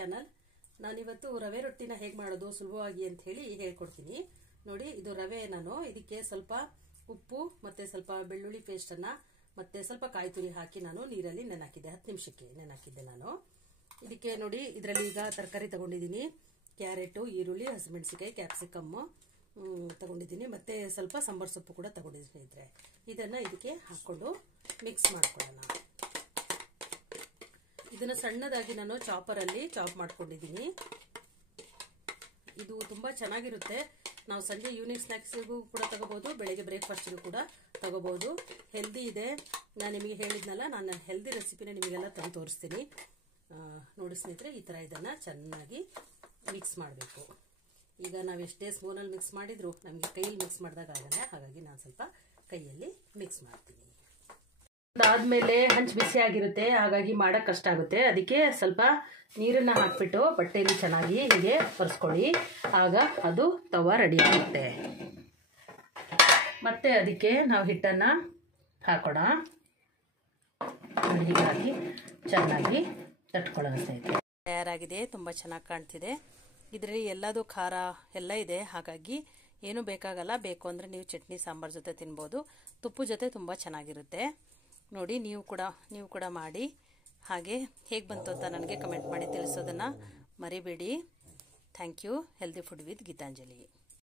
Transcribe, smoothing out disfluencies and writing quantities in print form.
Channel. ನಾನಿವತ್ತು ರವೆ ರೊಟ್ಟಿನ ಹೇಗೆ ಮಾಡೋದು ಸುಲಭವಾಗಿ ಅಂತ ಹೇಳಿ ಹೇಳ್ಕೊಡ್ತೀನಿ. ನೋಡಿ, ಇದು ರವೆ. ನಾನು ಇದಕ್ಕೆ ಸ್ವಲ್ಪ ಉಪ್ಪು ಮತ್ತೆ ಸ್ವಲ್ಪ ಬೆಳ್ಳುಳ್ಳಿ ಪೇಸ್ಟ್ ಅನ್ನ ಮತ್ತೆ ಸ್ವಲ್ಪ ಕಾಯಿ ತುರಿ ಹಾಕಿ ನಾನು ನೀರಲ್ಲಿ ನೆನಾಕಿದ್ದೆ. 10 ನಿಮಿಷಕ್ಕೆ ನೆನಾಕಿದ್ದೆ ನಾನು. ಇದಕ್ಕೆ ನೋಡಿ, ಇದರಲ್ಲಿ ಈಗ ತರಕಾರಿ ತಗೊಂಡಿದ್ದೀನಿ. ಕ್ಯಾರೆಟು, ಈರುಳ್ಳಿ, ಹಸಿಮೆಣಸಿಕಾಯಿ, ಕ್ಯಾಪ್ಸಿಕಮ್ ತಗೊಂಡಿದ್ದೀನಿ. ಮತ್ತೆ ಸ್ವಲ್ಪ ಸಾಂಬಾರ್ ಸೊಪ್ಪು ಕೂಡ ತಗೊಂಡಿದ್ದೀನಿ. ಇದನ್ನ ಇದಕ್ಕೆ ಹಾಕೊಂಡು ಮಿಕ್ಸ್ ಮಾಡ್ಕೊಳ್ಳೋಣ. ಇದನ್ನು ಸಣ್ಣದಾಗಿ ನಾನು ಚಾಪರಲ್ಲಿ ಚಾಪ್ ಮಾಡ್ಕೊಂಡಿದ್ದೀನಿ. ಇದು ತುಂಬಾ ಚೆನ್ನಾಗಿರುತ್ತೆ. ನಾವು ಸಂಜೆ ಈವ್ನಿಂಗ್ ಸ್ನ್ಯಾಕ್ಸ್ಗೂ ಕೂಡ ತಗೋಬಹುದು, ಬೆಳಗ್ಗೆ ಬ್ರೇಕ್ಫಾಸ್ಟ್ಗೂ ಕೂಡ ತಗೋಬಹುದು. ಹೆಲ್ದಿ ಇದೆ. ನಾನು ನಿಮಗೆ ಹೇಳಿದ್ನಲ್ಲ, ನಾನು ಹೆಲ್ದಿ ರೆಸಿಪಿನ ನಿಮಗೆಲ್ಲ ತಂದು ತೋರಿಸ್ತೀನಿ. ನೋಡಿ ಸ್ನೇಹಿತರೆ, ಈ ತರ ಇದನ್ನ ಚೆನ್ನಾಗಿ ಮಿಕ್ಸ್ ಮಾಡಬೇಕು. ಈಗ ನಾವು ಎಷ್ಟೇ ಸ್ಪೂನಲ್ಲಿ ಮಿಕ್ಸ್ ಮಾಡಿದ್ರು ನಮಗೆ ಕೈಯಲ್ಲಿ ಮಿಕ್ಸ್ ಮಾಡಿದಾಗ ಆಗಲ್ಲ. ಹಾಗಾಗಿ ನಾನು ಸ್ವಲ್ಪ ಕೈಯಲ್ಲಿ ಮಿಕ್ಸ್ ಮಾಡ್ತೀನಿ. ಅದಾದ್ಮೇಲೆ ಹಂಚು ಬಿಸಿ ಆಗಿರುತ್ತೆ, ಹಾಗಾಗಿ ಮಾಡಕ್ ಕಷ್ಟ ಆಗುತ್ತೆ. ಅದಕ್ಕೆ ಸ್ವಲ್ಪ ನೀರನ್ನ ಹಾಕ್ಬಿಟ್ಟು ಬಟ್ಟೆಯಲ್ಲಿ ಚೆನ್ನಾಗಿ ಹೀಗೆ ಒರೆಸ್ಕೊಳ್ಳಿ. ಆಗ ಅದು ತವಾ ರೆಡಿ ಆಗುತ್ತೆ. ಮತ್ತೆ ಅದಕ್ಕೆ ನಾವು ಹಿಟ್ಟನ್ನ ಹಾಕೋಣ. ಹೀಗಾಗಿ ಚೆನ್ನಾಗಿ ತಟ್ಕೊಳ್ಳೋಣ ಸ್ನೇಹಿತರೆ. ತಯಾರಾಗಿದೆ. ತುಂಬಾ ಚೆನ್ನಾಗಿ ಕಾಣ್ತಿದೆ. ಇದರಲ್ಲಿ ಎಲ್ಲದೂ ಖಾರ ಎಲ್ಲ ಇದೆ, ಹಾಗಾಗಿ ಏನು ಬೇಕಾಗಲ್ಲ. ಬೇಕು ಅಂದರೆ ನೀವು ಚಟ್ನಿ ಸಾಂಬಾರ್ ಜೊತೆ ತಿನ್ಬೋದು. ತುಪ್ಪ ಜೊತೆ ತುಂಬ ಚೆನ್ನಾಗಿರುತ್ತೆ. ನೋಡಿ, ನೀವು ಕೂಡ ಮಾಡಿ. ಹಾಗೆ ಹೇಗೆ ಬಂತು ಅಂತ ನನಗೆ ಕಮೆಂಟ್ ಮಾಡಿ ತಿಳಿಸೋದನ್ನು ಮರಿಬೇಡಿ. Thank you. Healthy food with Geetanjali.